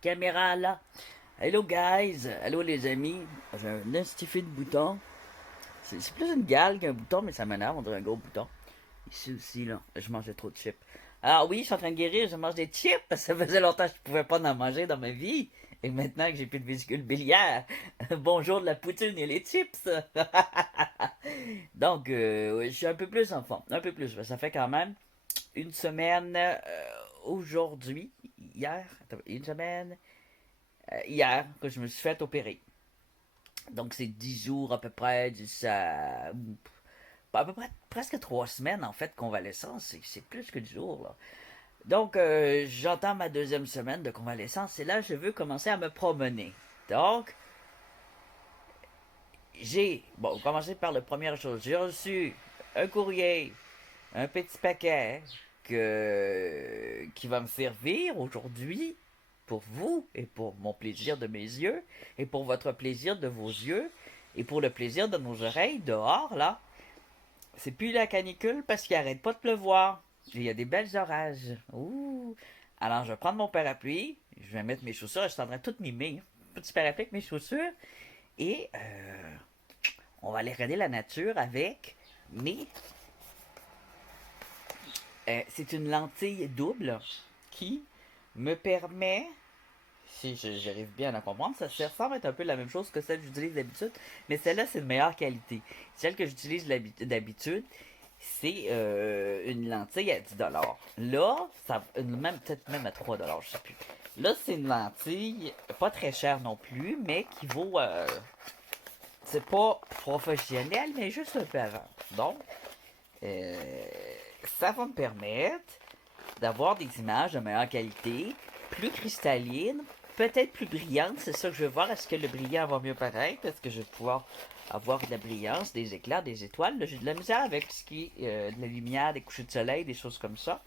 Caméra là. Hello guys. Hello les amis. J'ai un estifé de bouton. C'est plus une gale qu'un bouton, mais ça m'énerve, on dirait un gros bouton. Ici aussi, là. Je mangeais trop de chips. Alors oui, je suis en train de guérir, je mange des chips parce que ça faisait longtemps que je pouvais pas en manger dans ma vie. Et maintenant que j'ai plus de vésicule biliaire, bonjour de la poutine et les chips. Donc, ouais, je suis un peu plus en forme. Un peu plus. Ça fait quand même une semaine aujourd'hui, hier, une semaine, hier que je me suis fait opérer. Donc c'est 10 jours à peu près, à peu près presque 3 semaines en fait convalescence, c'est plus que 10 jours là. Donc j'entends ma deuxième semaine de convalescence et là je veux commencer à me promener. Donc bon, commencer par la première chose, j'ai reçu un courrier, un petit paquet qui va me servir aujourd'hui pour vous et pour mon plaisir de mes yeux et pour votre plaisir de vos yeux et pour le plaisir de nos oreilles dehors là. C'est plus la canicule parce qu'il arrête pas de pleuvoir. Il y a des belles orages. Ouh. Alors je vais prendre mon parapluie, je vais mettre mes chaussures, je suis en train de tout mimer. Petit parapluie avec mes chaussures et on va aller regarder la nature avec mes c'est une lentille double qui me permet, si j'arrive bien à la comprendre, ça ressemble à être un peu la même chose que celle que j'utilise d'habitude, mais celle-là c'est de meilleure qualité. Celle que j'utilise d'habitude, c'est une lentille à 10$. Là, même peut-être même à 3$, je sais plus. Là, c'est une lentille pas très chère non plus, mais qui vaut c'est pas professionnel, mais juste un peu avant. Donc, euh, ça va me permettre d'avoir des images de meilleure qualité, plus cristallines, peut-être plus brillantes. C'est ça que je veux voir. Est-ce que le brillant va mieux paraître? Est-ce que je vais pouvoir avoir de la brillance, des éclairs, des étoiles? Là, j'ai de la misère avec ce qui est de la lumière, des couchers de soleil, des choses comme ça.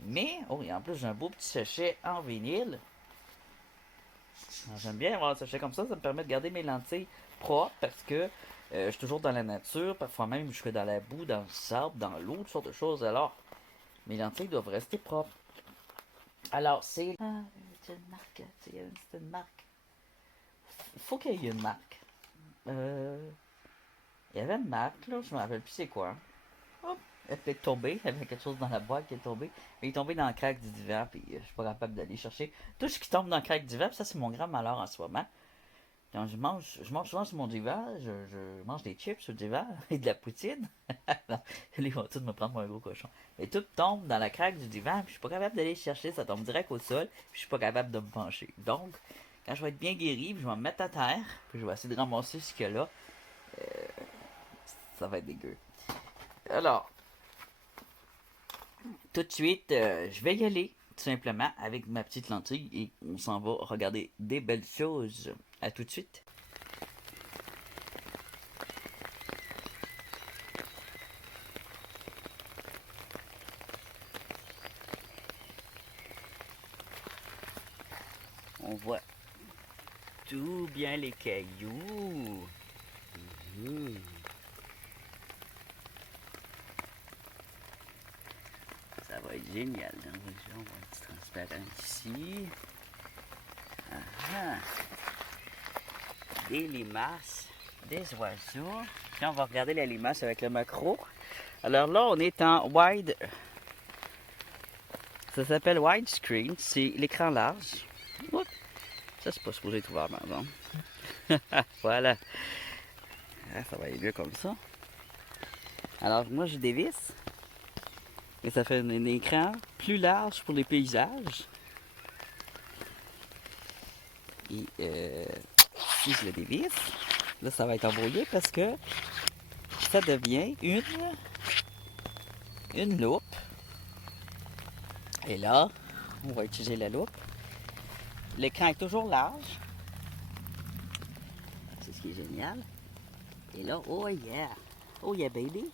Mais, oh, et en plus, j'ai un beau petit sachet en vinyle. J'aime bien avoir un sachet comme ça me permet de garder mes lentilles propres parce que je suis toujours dans la nature, parfois même je suis dans la boue, dans le sable, dans l'eau, toutes sortes de choses. Alors, mes lentilles doivent rester propres. Alors, c'est une marque. C'est une marque. Il faut qu'il y ait une marque. Euh, il y avait une marque, là, je me rappelle plus c'est quoi. Hop, elle est peut-être tombée. Il y avait quelque chose dans la boîte qui est tombé. Mais il est tombé dans le crack du divan, puis je suis pas capable d'aller chercher. Tout ce qui tombe dans le crack du divan, ça c'est mon grand malheur en ce moment. Quand je mange souvent sur mon divan, je mange des chips sur le divan et de la poutine. Non, ils vont tous me prendre pour un gros cochon. Mais tout tombe dans la craque du divan, puis je suis pas capable d'aller chercher, ça tombe direct au sol, puis je suis pas capable de me pencher. Donc, quand je vais être bien guéri, je vais me mettre à terre, puis je vais essayer de ramasser ce qu'il y a là. Ça va être dégueu. Alors, tout de suite, je vais y aller, tout simplement, avec ma petite lentille, et on s'en va regarder des belles choses. À tout de suite. On voit tout bien les cailloux. Mmh. Ça va être génial. Donc, on va un petit transparent ici. Ah, ah. Des limaces, des oiseaux. Puis on va regarder la limace avec le macro. Alors là, on est en wide. Ça s'appelle widescreen. C'est l'écran large. Oups. Ça, c'est pas supposé être ouvert, pardon. Voilà. Ah, ça va aller mieux comme ça. Alors, moi, je dévisse. Et ça fait un écran plus large pour les paysages. Et si je le dévisse, là, ça va être embrouillé parce que ça devient une loupe. Et là, on va utiliser la loupe. L'écran est toujours large. C'est ce qui est génial. Et là, oh yeah! Oh yeah, baby!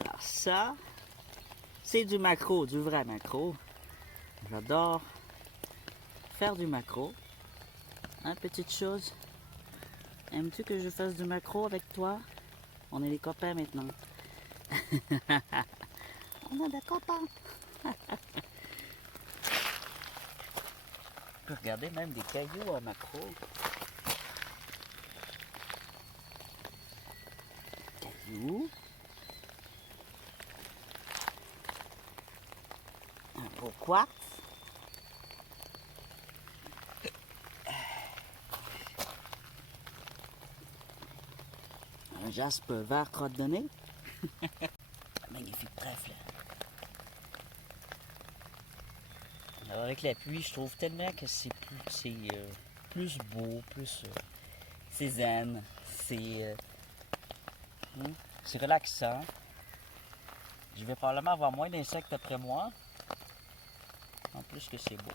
Alors ça, c'est du macro, du vrai macro. J'adore faire du macro. Hein, petite chose? Aimes-tu que je fasse du macro avec toi? On est des copains maintenant. On est des copains. On peut regarder même des cailloux en macro. Cailloux. Un beau quartz. Un jaspe vert crotte de nez. Magnifique trèfle. Alors avec la pluie, je trouve tellement que c'est plus beau, c'est zen, c'est relaxant. Je vais probablement avoir moins d'insectes après moi. En plus que c'est beau.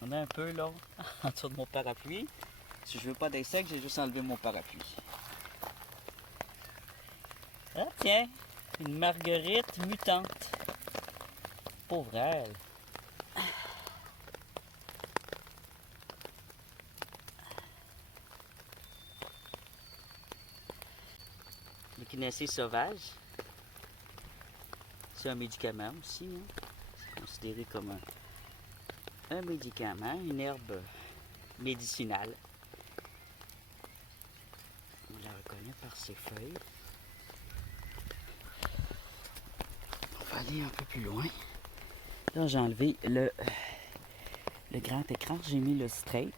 On est un peu là, en dessous de mon parapluie. Si je veux pas d'insectes, j'ai juste enlevé mon parapluie. Ah tiens, une marguerite mutante. Pauvre elle. L'échinacée sauvage. C'est un médicament aussi. Hein? C'est considéré comme un médicament, une herbe médicinale. On la reconnaît par ses feuilles. On va aller un peu plus loin. Là, j'ai enlevé le grand écran. J'ai mis le straight,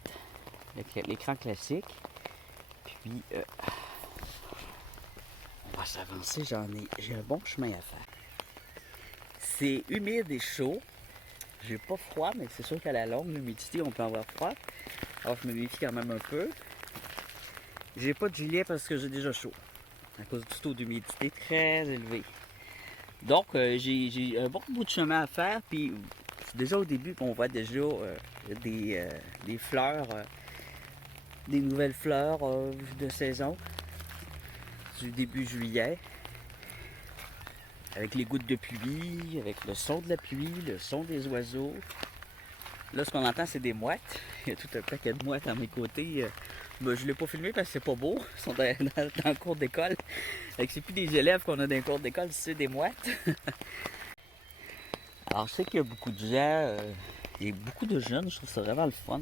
l'écran classique. Puis, on va s'avancer. J'ai un bon chemin à faire. C'est humide et chaud. J'ai pas froid, mais c'est sûr qu'à la longue, l'humidité, on peut avoir froid. Alors, je me méfie quand même un peu. J'ai pas de gilet parce que j'ai déjà chaud. À cause du taux d'humidité très élevé. Donc, j'ai un bon bout de chemin à faire. Puis, déjà au début, on voit déjà des fleurs, des nouvelles fleurs de saison du début juillet. Avec les gouttes de pluie, avec le son de la pluie, le son des oiseaux. Là, ce qu'on entend, c'est des mouettes. Il y a tout un paquet de mouettes à mes côtés. Je ne l'ai pas filmé parce que c'est pas beau. Ils sont dans le cours d'école. C'est plus des élèves qu'on a dans le cours d'école, c'est des mouettes. Alors, je sais qu'il y a beaucoup de gens, il y a beaucoup de jeunes, je trouve ça vraiment le fun.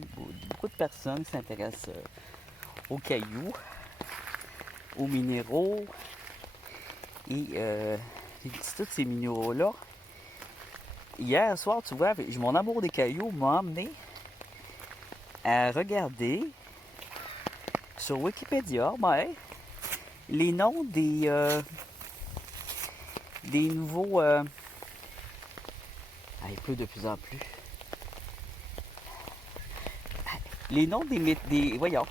Beaucoup de personnes s'intéressent aux cailloux, aux minéraux. Et tous ces minéraux-là. Hier soir, tu vois, mon amour des cailloux m'a amené à regarder sur Wikipédia les noms des nouveaux... il pleut de plus en plus. Les noms voyons,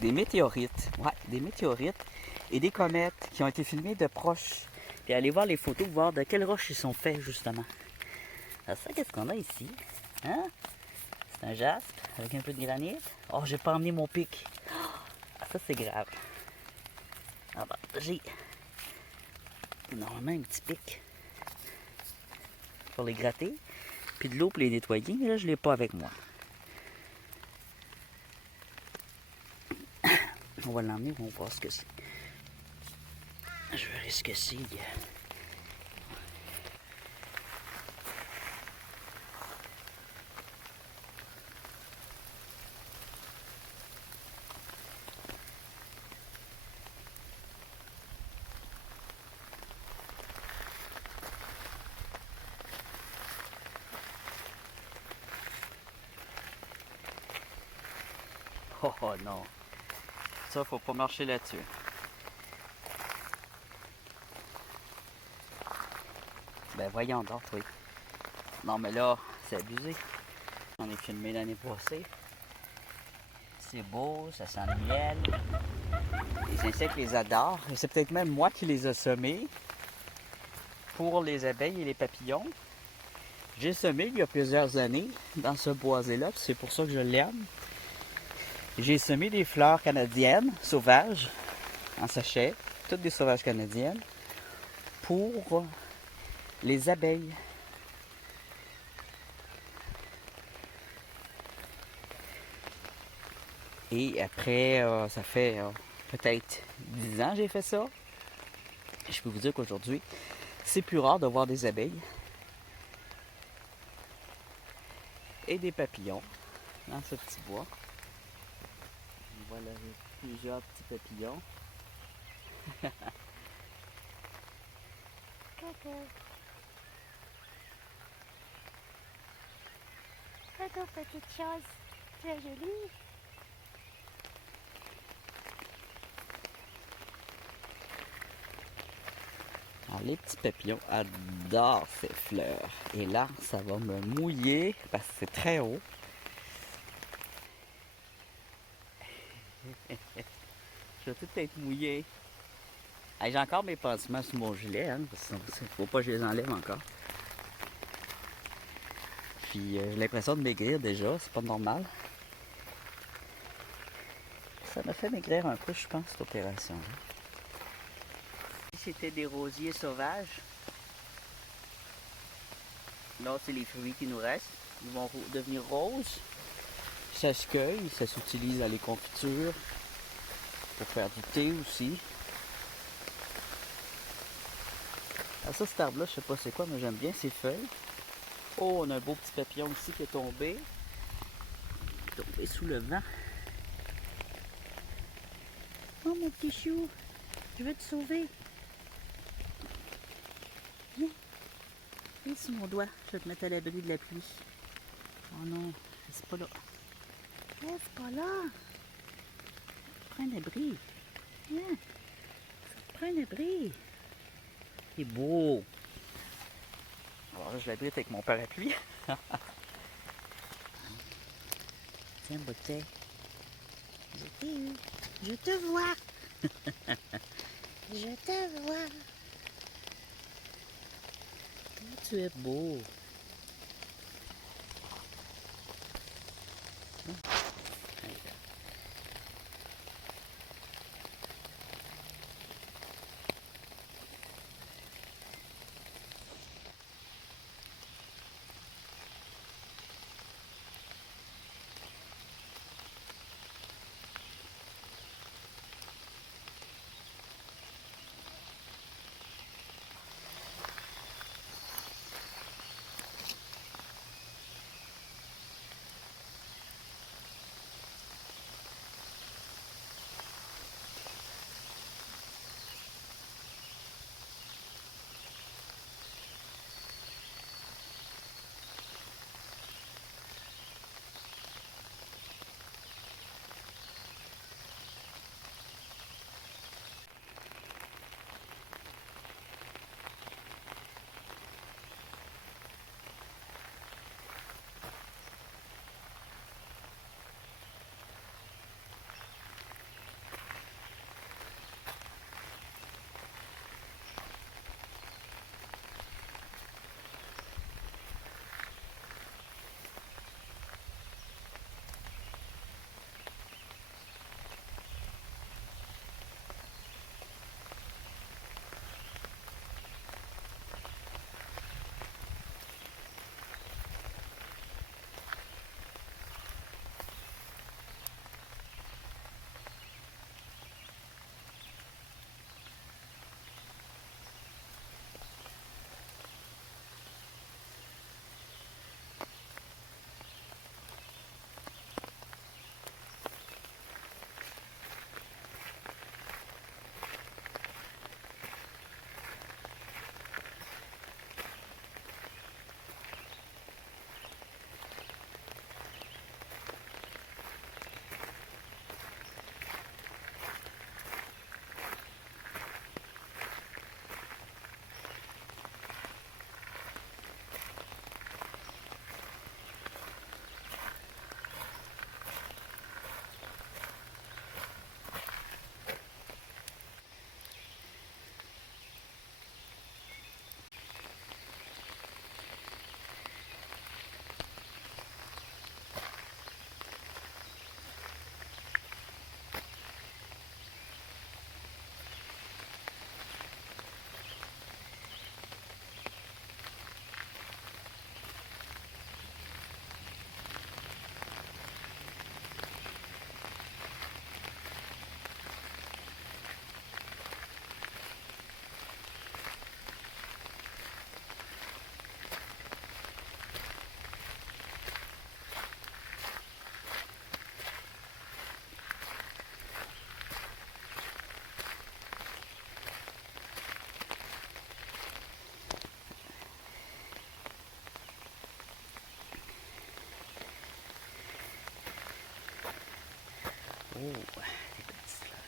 des météorites. Ouais, des météorites et des comètes qui ont été filmés de proche. Et allez voir les photos, voir de quelles roches ils sont faits, justement. Alors ça, qu'est-ce qu'on a ici? Hein? C'est un jaspe avec un peu de granit. Oh, j'ai pas emmené mon pic. Ça, c'est grave. Alors, j'ai normalement un petit pic pour les gratter. Puis de l'eau pour les nettoyer, mais là, je l'ai pas avec moi. On va l'emmener, on va voir ce que c'est. Je verrai ce que c'est. Oh non. Ça, faut pas marcher là-dessus. Ben voyons donc, oui. Non mais là, c'est abusé. On est filmé l'année passée. C'est beau, ça sent le miel. Les insectes les adorent. Et c'est peut-être même moi qui les ai semés pour les abeilles et les papillons. J'ai semé il y a plusieurs années dans ce boisé-là, c'est pour ça que je l'aime. J'ai semé des fleurs canadiennes sauvages en sachet, toutes des sauvages canadiennes, pour les abeilles. Et après, ça fait peut-être 10 ans que j'ai fait ça. Je peux vous dire qu'aujourd'hui, C'est plus rare de voir des abeilles et des papillons dans ce petit bois. On voit là plusieurs petits papillons. Coucou. Coucou, petite chose. Tu es jolie. Alors, les petits papillons adorent ces fleurs. Et là, ça va me mouiller parce que c'est très haut. Je vais tout être mouillé. Hey, j'ai encore mes pansements sur mon gilet, hein, parce qu'il ne faut pas que je les enlève encore. Puis j'ai l'impression de maigrir déjà, c'est pas normal. Ça m'a fait maigrir un peu, je pense, cette opération-là. Si c'était des rosiers sauvages, là c'est les fruits qui nous restent. Ils vont devenir roses. Ça se cueille, ça s'utilise dans les confitures, pour faire du thé aussi. Ah, ça, cet arbre-là, je sais pas c'est quoi, mais j'aime bien ses feuilles. Oh, on a un beau petit papillon ici qui est tombé. Il est tombé sous le vent. Oh, mon petit chou, je veux te sauver. Viens, viens sur mon doigt, je vais te mettre à l'abri de la pluie. Oh non, c'est pas là. Oh, c'est pas là. Prends un abri. Viens, prends un abri. C'est beau. Alors là, je l'abrite avec mon parapluie. Tiens, beauté. Je t'ai eu. Je te vois. Je te vois. Tu es beau. Oh, des petites fleurs.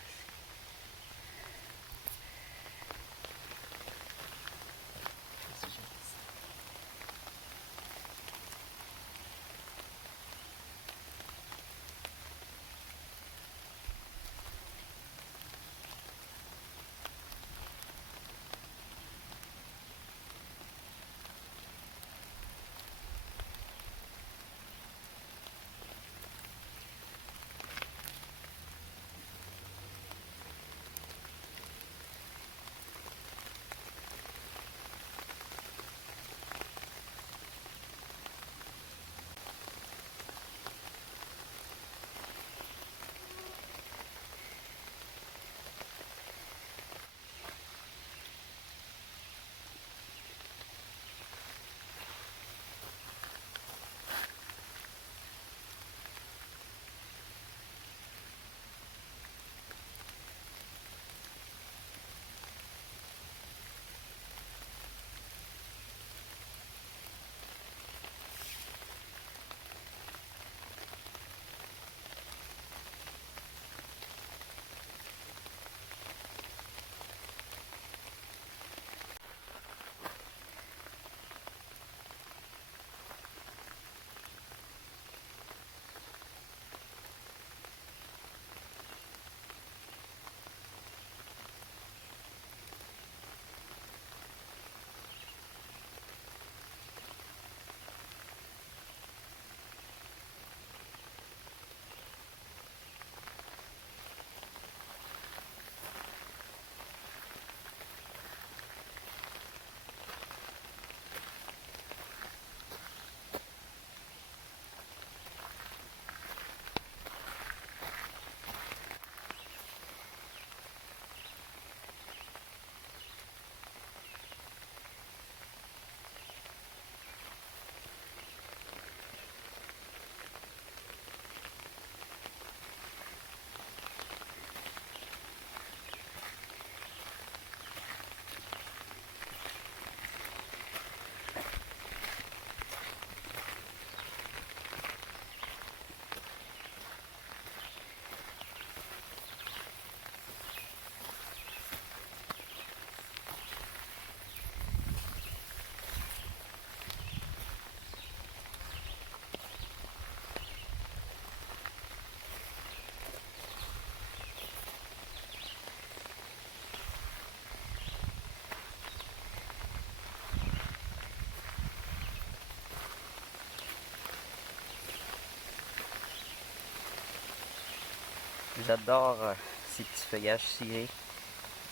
J'adore ces petits feuillages cirés,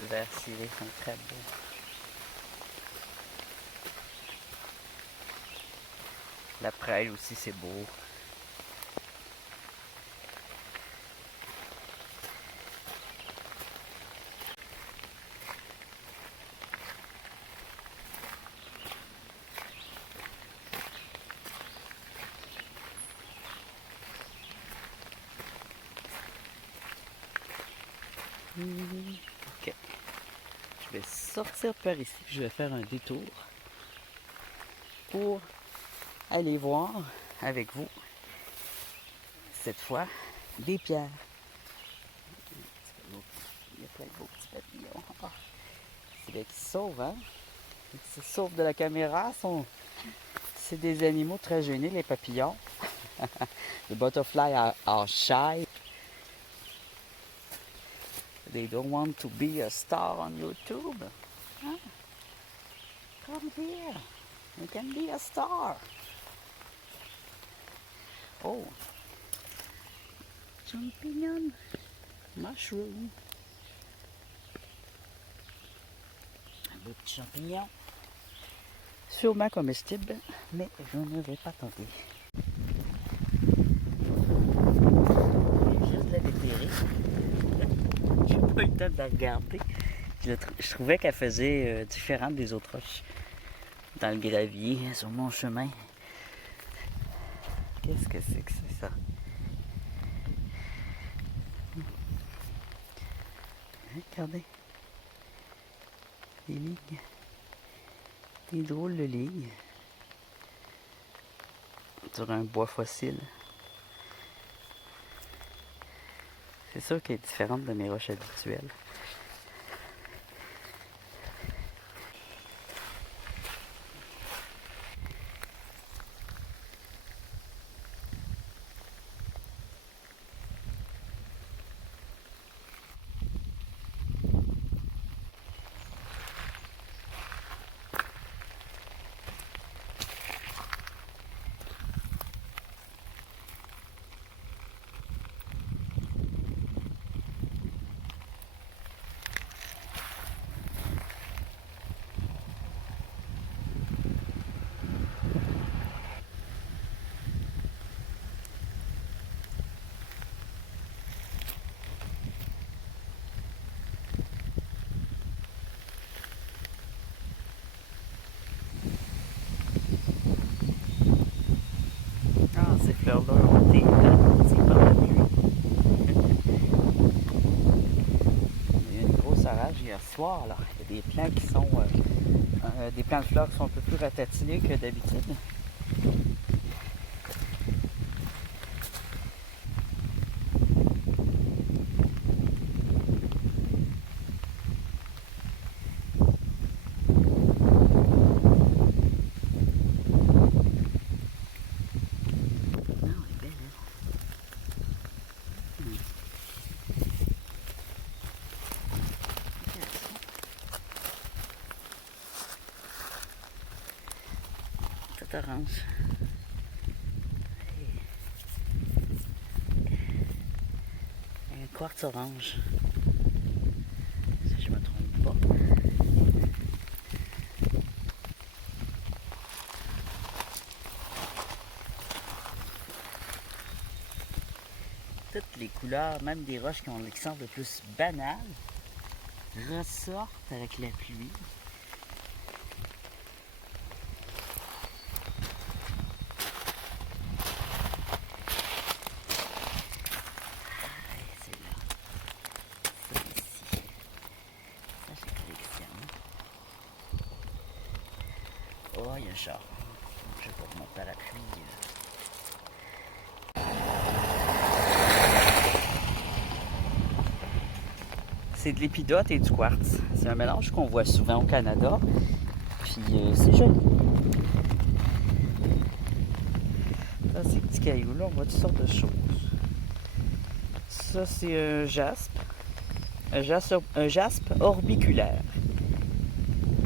verts cirés, sont très beaux. La prêle aussi, c'est beau. Ok. Je vais sortir par ici, puis je vais faire un détour pour aller voir avec vous, cette fois, des pierres. Il y a plein de beaux petits papillons. Ah, c'est bien qu'ils se sauvent, hein? Ils se sauvent de la caméra. C'est des animaux très gênés, les papillons. The butterfly are shy. They don't want to be a star on YouTube. Huh? Come here. You can be a star. Oh. Champignon. Mushroom. Un beau petit champignon. Sûrement comestible, mais je ne vais pas tenter. Je juste la déterrer. J'ai pas eu le temps de la regarder. Je trouvais qu'elle faisait différente des autres roches. Dans le gravier, sur mon chemin. Qu'est-ce que c'est ça? Regardez. Des lignes. Des drôles de lignes. Sur un bois fossile. C'est sûr qu'elle est différente de mes roches habituelles. Ah, ces fleurs-là ont été ralenties par la pluie. Il y a eu une grosse orage hier soir, là. Il y a des plants qui sont... des plants de fleurs qui sont un peu plus ratatinés que d'habitude. Non, elle est belle, elle. Tout orange. Un quartz orange. Si je me trompe pas. Toutes les couleurs, même des roches qui semblent plus banales, ressortent avec la pluie. C'est là. Ça ici. Ça, je collectionne. Oh, il y a un char. Je vais pas remonter à la pluie. C'est de l'épidote et du quartz. C'est un mélange qu'on voit souvent au Canada. Puis c'est joli. Dans ces petits cailloux-là, on voit toutes sortes de choses. Ça, c'est un jaspe. Un jaspe orbiculaire.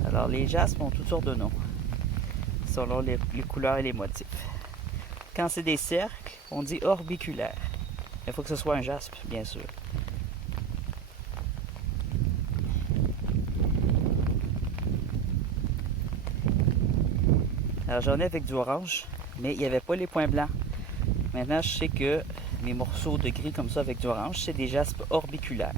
Alors, les jaspes ont toutes sortes de noms, selon les couleurs et les motifs. Quand c'est des cercles, on dit orbiculaire. Il faut que ce soit un jaspe, bien sûr. Alors, j'en ai avec du orange, mais il n'y avait pas les points blancs. Maintenant, je sais que mes morceaux de gris comme ça avec du orange, c'est des jaspes orbiculaires.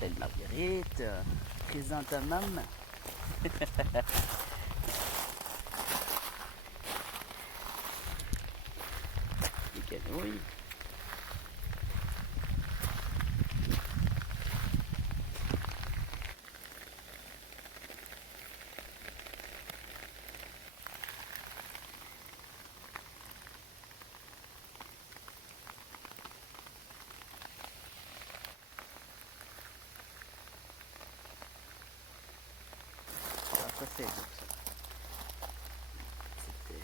Belle marguerite, présentement. Les canouilles. Ça c'est beau ça. Petite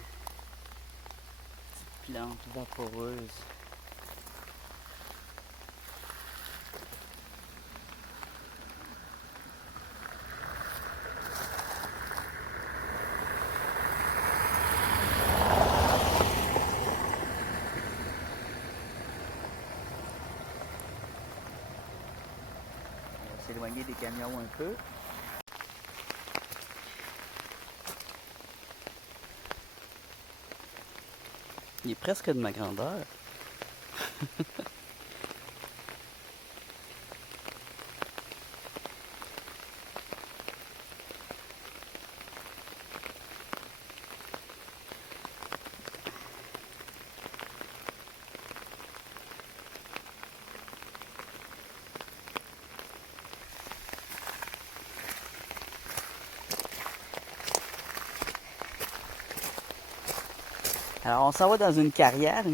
plante vaporeuse. On va s'éloigner des camions un peu. Il est presque de ma grandeur. Alors, on s'en va dans une carrière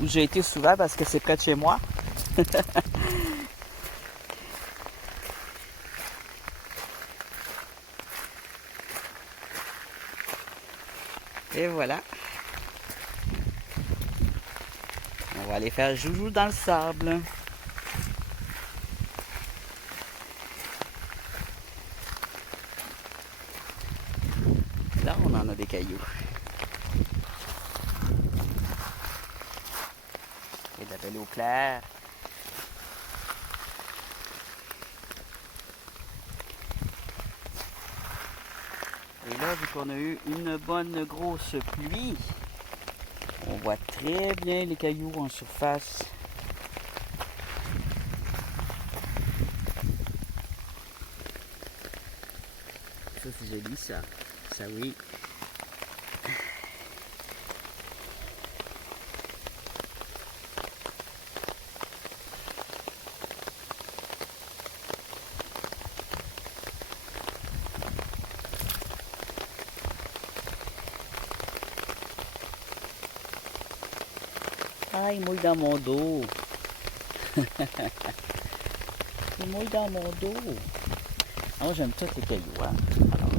où j'ai été souvent parce que c'est près de chez moi. Et voilà. On va aller faire joujou dans le sable. Là, on en a des cailloux. Et de la belle eau claire. Et là, vu qu'on a eu une bonne grosse pluie, on voit très bien les cailloux en surface. Ça, c'est joli, ça. Ça, oui. Ah, il mouille dans mon dos. Il mouille dans mon dos. Moi, j'aime tous les cailloux. Hein? Alors,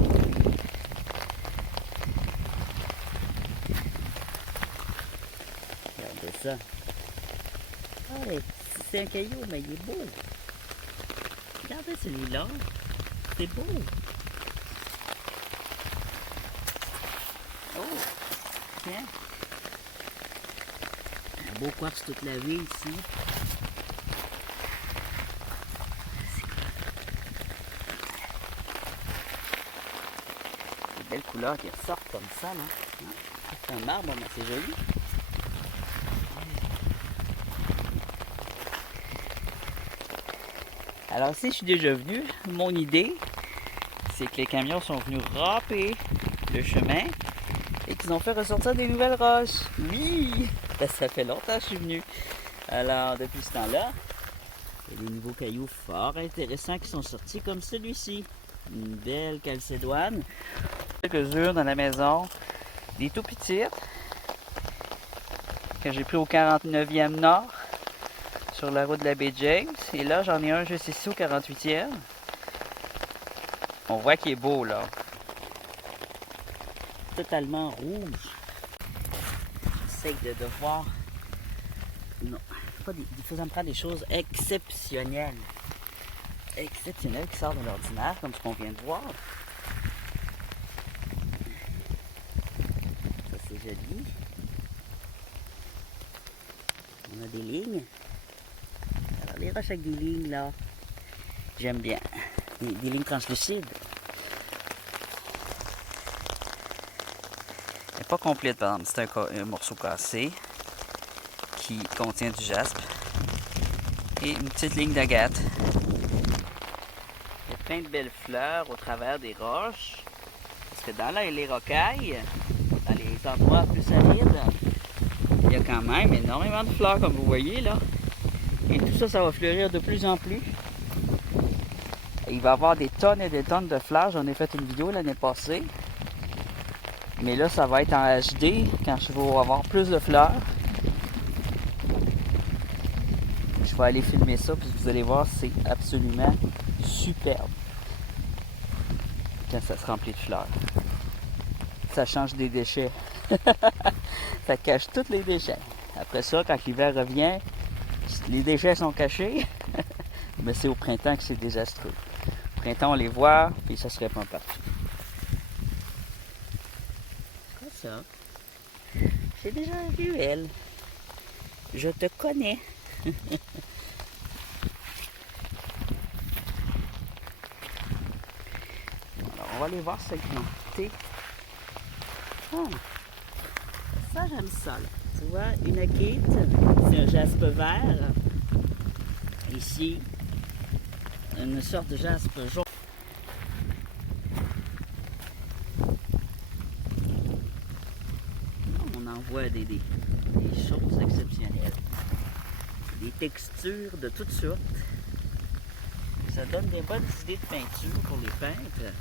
regardez ça. Ah, c'est un caillou, mais il est beau. Regardez celui-là. C'est beau. Oh, tiens. Un beau quartz toute la vie ici. Des belles couleurs qui ressortent comme ça, là. C'est un marbre, mais c'est joli. Alors, si je suis déjà venu, mon idée, c'est que les camions sont venus râper le chemin et qu'ils ont fait ressortir des nouvelles roches. Oui! Ça fait longtemps que je suis venu. Alors, depuis ce temps-là, il y a des nouveaux cailloux fort intéressants qui sont sortis comme celui-ci. Une belle calcédoine. Quelques-unes dans la maison. Des tout petites que j'ai pris au 49e nord sur la route de la baie James. Et là, j'en ai un juste ici au 48e. On voit qu'il est beau, là. Totalement rouge. J'essaie de voir. Non, il faut me prendre des choses exceptionnelles. Exceptionnelles qui sortent de l'ordinaire, comme ce qu'on vient de voir. Ça, c'est joli. On a des lignes. Alors, les roches avec des lignes, là, j'aime bien. Des lignes translucides. Elle n'est pas complète, par exemple. C'est un morceau cassé qui contient du jaspe et une petite ligne d'agate. Il y a plein de belles fleurs au travers des roches. Parce que dans les rocailles, dans les endroits plus arides, il y a quand même énormément de fleurs, comme vous voyez là. Et tout ça, ça va fleurir de plus en plus. Et il va y avoir des tonnes et des tonnes de fleurs. J'en ai fait une vidéo l'année passée. Mais là, ça va être en HD quand je vais avoir plus de fleurs. Je vais aller filmer ça, puis vous allez voir, c'est absolument superbe quand ça se remplit de fleurs. Ça change des déchets. Ça cache tous les déchets. Après ça, quand l'hiver revient, les déchets sont cachés. Mais c'est au printemps que c'est désastreux. Au printemps, on les voit, puis ça se répand partout. C'est ça. J'ai déjà vu elle. Je te connais. Alors, on va aller voir cette quantité. Ah, ça, j'aime ça. Là. Tu vois, une akite, c'est un jaspe vert. Ici, une sorte de jaspe jaune. On en voit des choses exceptionnelles. Des textures de toutes sortes. Ça donne des bonnes idées de peinture pour les peintres.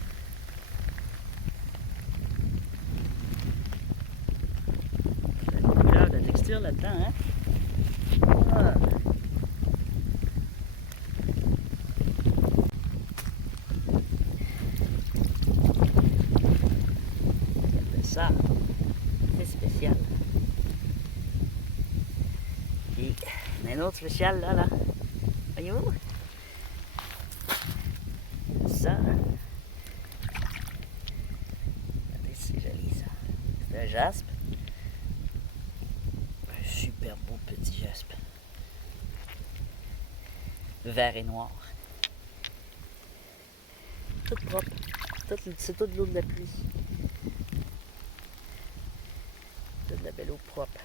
temps, hein? Ah. Regardez ça, c'est spécial. Et il y en a un autre spécial là. Voyez-vous? Ça. Regardez, c'est joli ça. C'est un jaspe. Un super beau petit jaspe. Vert et noir. Tout propre. C'est tout de l'eau de la pluie. Tout de la belle eau propre.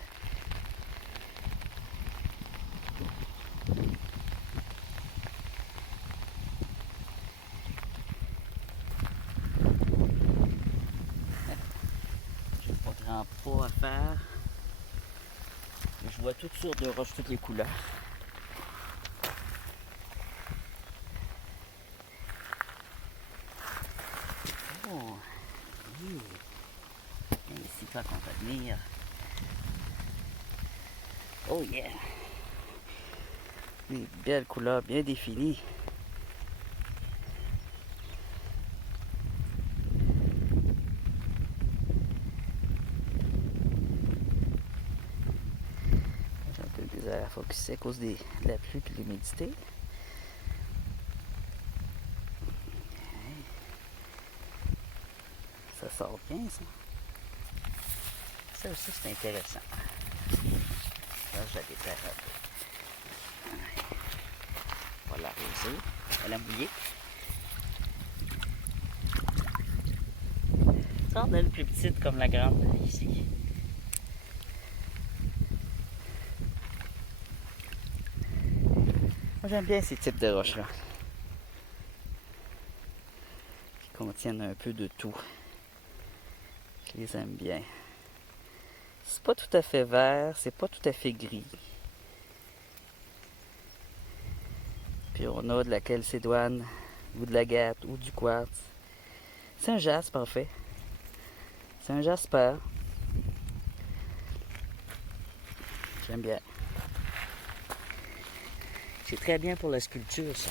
J'ai pas grand pas à faire. Mais je vois toutes sortes de roches, toutes les couleurs. Oh, oui. Et ici, pas qu'on va venir. Oh yeah! Des belles couleurs bien définies. J'ai un peu de misère à focusser à cause de la pluie et de l'humidité. Ça sort bien, ça. Ça aussi, c'est intéressant. Là, je la déterre un peu. On va l'arroser. On va la mouiller. Ça, on a une plus petite comme la grande ici. Moi, j'aime bien ces types de roches-là. Qui contiennent un peu de tout. Je les aime bien. C'est pas tout à fait vert, c'est pas tout à fait gris. Puis on a de la calcédoine, ou de l'agate, ou du quartz. C'est un jaspe en fait. C'est un jasper. J'aime bien. C'est très bien pour la sculpture, ça.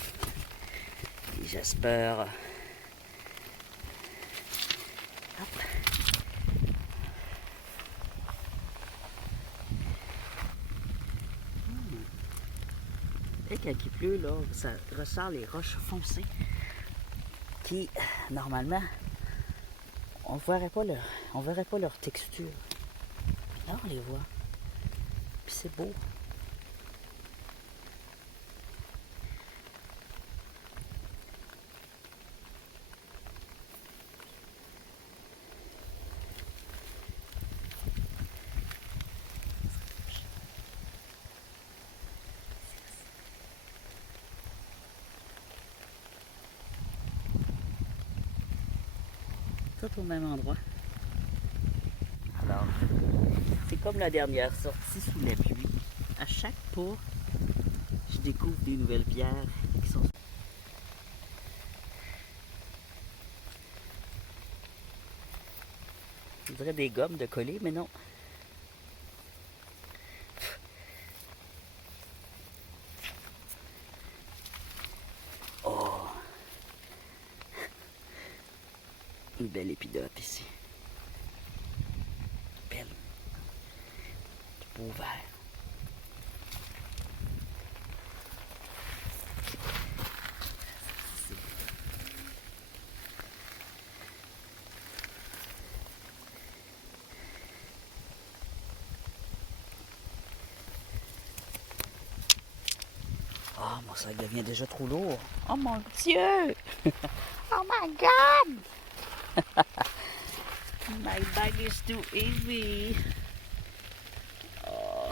Les jaspers. Hop. Et quand il pleut, là, ça ressort les roches foncées qui, normalement, on verrait pas leur texture. Puis là, on les voit. Puis c'est beau. Tout au même endroit. Alors, c'est comme la dernière sortie sous la pluie. À chaque pas, je découvre des nouvelles pierres qui sont... On dirait des gommes de coller, mais non. Oh! Une belle épidote ici. Belle. Du beau vert. Oh, mon sac devient déjà trop lourd. Oh mon Dieu! Oh my God! My bag is too heavy. Oh.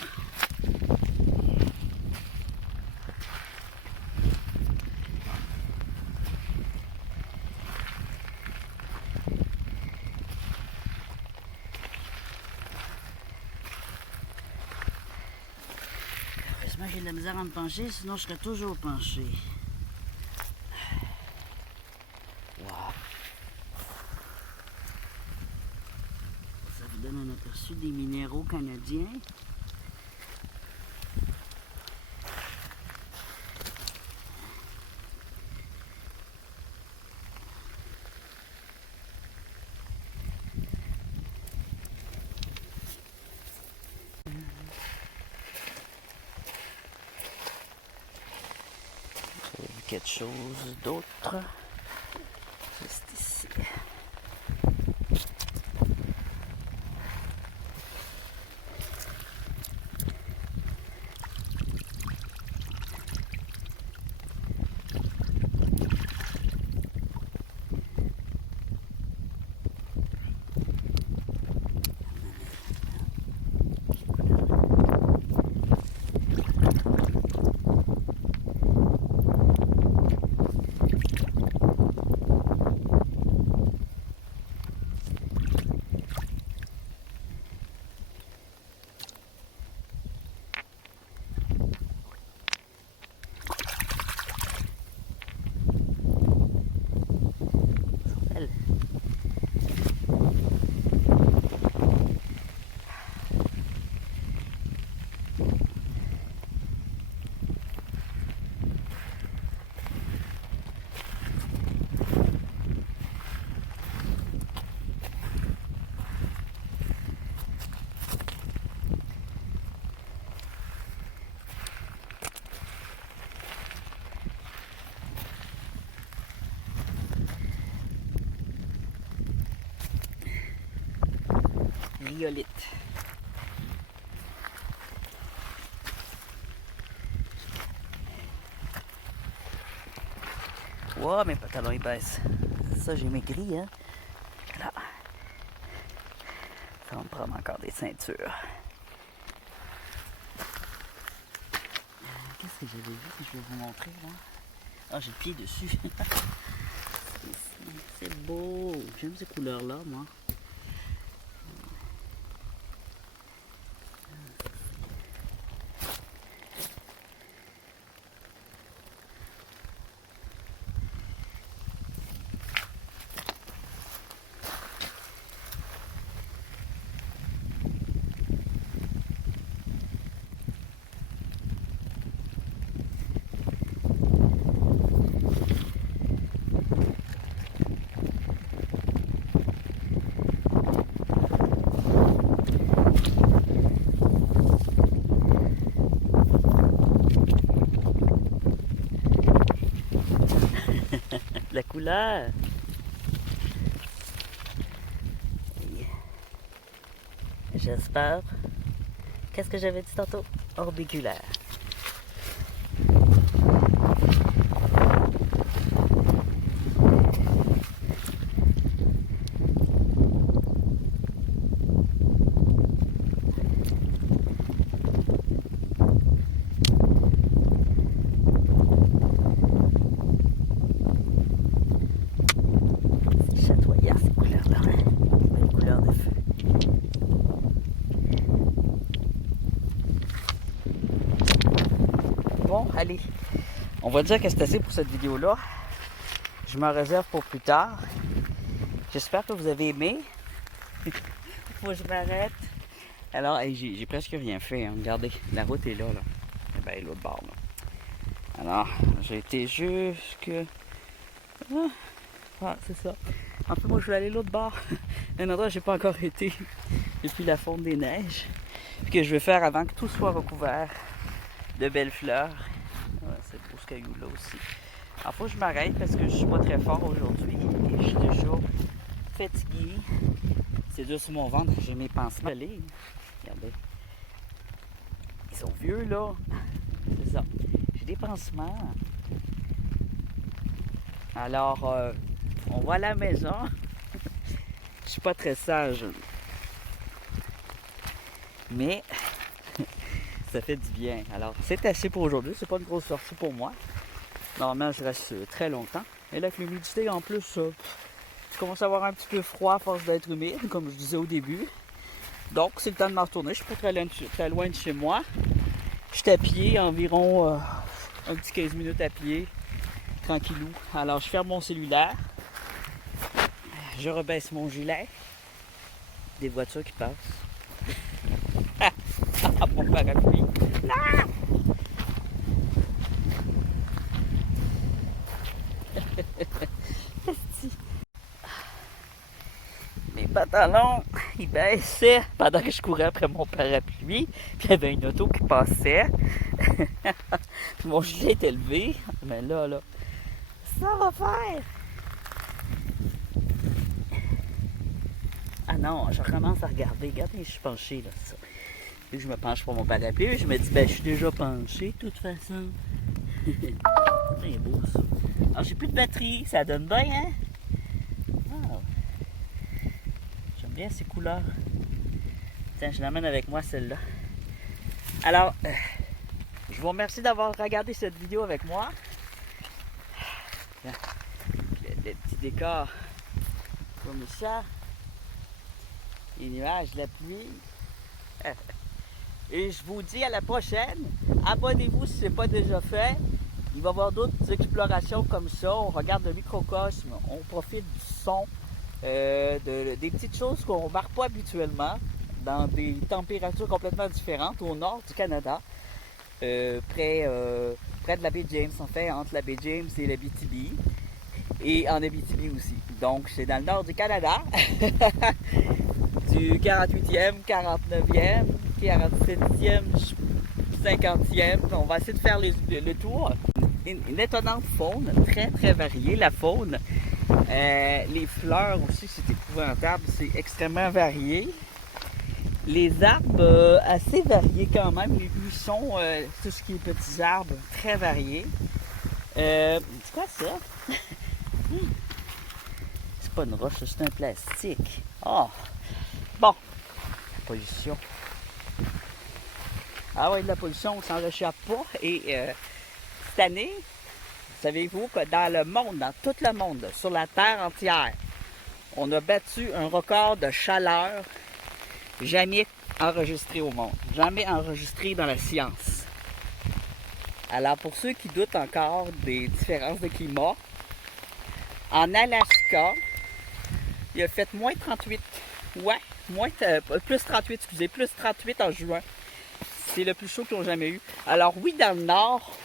Heureusement, j'ai de la misère à me pencher, sinon je serais toujours penché. Wow. Ça vous donne un aperçu des minéraux canadiens. quelque chose d'autre. Juste ici. Elle. Riolite. Wow, mes pantalons ils baissent. Ça, j'ai maigri, hein. Là. Ça va me prendre encore des ceintures. Qu'est-ce que j'avais vu que je vais vous montrer, là? Ah, j'ai le pied dessus. C'est beau. J'aime ces couleurs-là, moi. La couleur. J'espère. Qu'est-ce que j'avais dit tantôt? Orbiculaire. C'est chatoyant ces couleurs-là. Belle couleur de feu. Bon, allez. On va dire que c'est assez pour cette vidéo-là. Je m'en réserve pour plus tard. J'espère que vous avez aimé. Faut que je m'arrête. Alors, hey, j'ai presque rien fait. Hein. Regardez, la route est là. Et bien, l'autre bord. Là. Alors, j'ai été jusque... Ah, c'est ça. En fait, moi, je vais aller l'autre bord. Un endroit où j'ai pas encore été depuis la fonte des neiges. Puis que je vais faire avant que tout soit recouvert de belles fleurs. Ouais, c'est beau ce caillou-là aussi. Alors, faut que je m'arrête parce que je suis pas très fort aujourd'hui. Et je suis déjà fatigué. C'est dur sur mon ventre. J'ai mes pansements. Regardez. Ils sont vieux, là. C'est ça. J'ai des pansements. Alors, on va à la maison. Je suis pas très sage. Mais ça fait du bien. Alors, c'est assez pour aujourd'hui. C'est pas une grosse sortie pour moi. Normalement, je reste très longtemps. Et là, avec l'humidité, en plus, je commence à avoir un petit peu froid à force d'être humide, comme je disais au début. Donc, c'est le temps de m'en retourner. Je suis pas très loin de chez moi. Je suis à pied, environ un petit 15 minutes à pied. Tranquillou. Alors, je ferme mon cellulaire. Je rebaisse mon gilet. Des voitures qui passent. Mon parapluie. Ah! Mes pantalons il baissait pendant que je courais après mon parapluie. Puis il y avait une auto qui passait. Mon gilet était levé. Mais là, ça va faire. Ah non, je recommence à regarder. Regardez, je suis penché là. Ça. Et je me penche pour mon parapluie et je me dis, ben je suis déjà penché de toute façon. C'est beau ça. Alors j'ai plus de batterie, ça donne bien, hein? Wow. J'aime bien ces couleurs. Tiens, je l'emmène avec moi celle-là. Alors, je vous remercie d'avoir regardé cette vidéo avec moi. Le petit décor comme ça. Les nuages, la pluie. Et je vous dis à la prochaine. Abonnez-vous si ce n'est pas déjà fait. Il va y avoir d'autres explorations comme ça. On regarde le microcosme, on profite du son, des petites choses qu'on ne remarque pas habituellement dans des températures complètement différentes au nord du Canada, près de la baie James, en fait, entre la baie James et l'Abitibi, et en Abitibi aussi. Donc, c'est dans le nord du Canada, du 48e, 49e, 47e, 50e. On va essayer de faire le tour. Une étonnante faune, très très variée la faune. Les fleurs aussi, c'est épouvantable, c'est extrêmement varié. Les arbres, assez variés quand même. Les buissons, tout ce qui est petits arbres, très variés. C'est quoi ça? C'est pas une roche, c'est un plastique. Oh! Bon, pollution. Ah oui, de la pollution, on s'en réchappe pas. Et cette année, savez-vous que dans le monde, dans tout le monde, sur la Terre entière, on a battu un record de chaleur jamais enregistré au monde, jamais enregistré dans la science. Alors pour ceux qui doutent encore des différences de climat, en Alaska, il a fait moins 38. Ouais, plus 38, excusez, plus 38 en juin. C'est le plus chaud qu'ils ont jamais eu. Alors oui, dans le nord,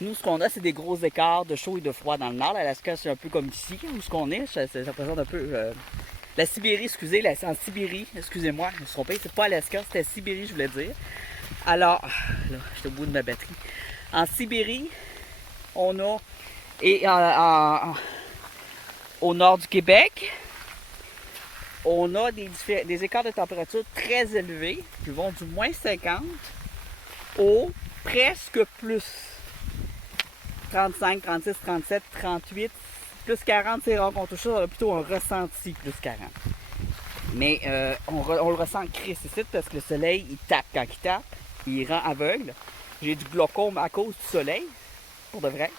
nous, ce qu'on a, c'est des gros écarts de chaud et de froid dans le nord. L'Alaska, c'est un peu comme ici, où ce qu'on est. Ça représente un peu... la Sibérie, excusez, en Sibérie, excusez-moi, je me suis trompé, c'est pas Alaska, c'était Sibérie, je voulais dire. Alors, là, j'étais au bout de ma batterie. En Sibérie, on a... Et au nord du Québec, on a des écarts de température très élevés, qui vont du moins 50 au presque plus 35, 36, 37, 38, plus 40, c'est rare qu'on touche ça, on a plutôt un ressenti plus 40. Mais on le ressent crissicite parce que le soleil, il tape quand il tape, il rend aveugle. J'ai du glaucome à cause du soleil, pour de vrai.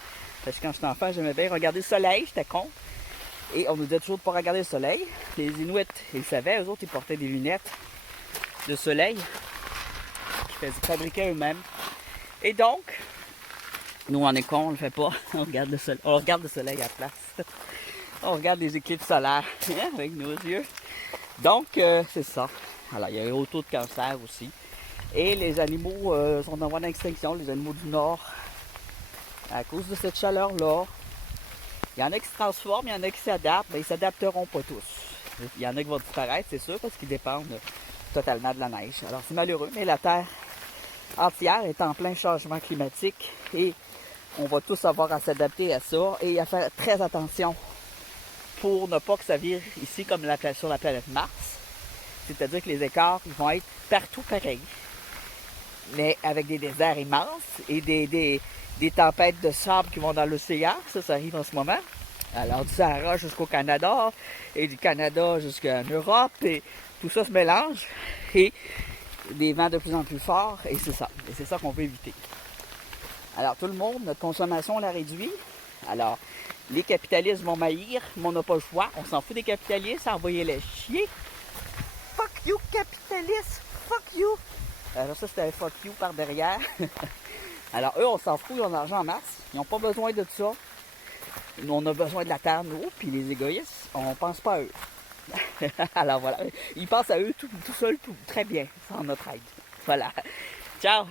Parce que quand j'étais enfant, j'aimais bien regarder le soleil, j'étais con. Et on nous disait toujours de ne pas regarder le soleil. Les Inuits, ils savaient, eux autres, ils portaient des lunettes de soleil qu'ils fabriquaient eux-mêmes. Et donc, nous, on est cons, on le fait pas. On regarde le soleil à la place. On regarde les éclipses solaires avec nos yeux. Donc, c'est ça. Alors, il y a un haut taux de cancer aussi. Et les animaux sont en voie d'extinction, les animaux du Nord, à cause de cette chaleur-là. Il y en a qui se transforment, il y en a qui s'adaptent, mais ils ne s'adapteront pas tous. Il y en a qui vont disparaître, c'est sûr, parce qu'ils dépendent totalement de la neige. Alors, c'est malheureux, mais la Terre entière est en plein changement climatique et on va tous avoir à s'adapter à ça et à faire très attention pour ne pas que ça vire ici comme sur la planète Mars. C'est-à-dire que les écarts ils vont être partout pareils, mais avec des déserts immenses et des tempêtes de sable qui vont dans l'océan. Ça arrive en ce moment. Alors du Sahara jusqu'au Canada et du Canada jusqu'en Europe et tout ça se mélange et des vents de plus en plus forts et c'est ça. Et c'est ça qu'on veut éviter. Alors tout le monde, notre consommation on la réduit. Alors les capitalistes vont maïr, mais on n'a pas le choix. On s'en fout des capitalistes, envoyez-les chier. Fuck you capitalistes, fuck you. Alors ça c'était un fuck you par derrière. Alors eux on s'en fout, ils ont de l'argent en masse. Ils n'ont pas besoin de ça. Nous on a besoin de la terre, nous, puis les égoïstes, on pense pas à eux. Alors voilà, ils pensent à eux tout seuls, très bien, sans notre aide. Voilà. Ciao!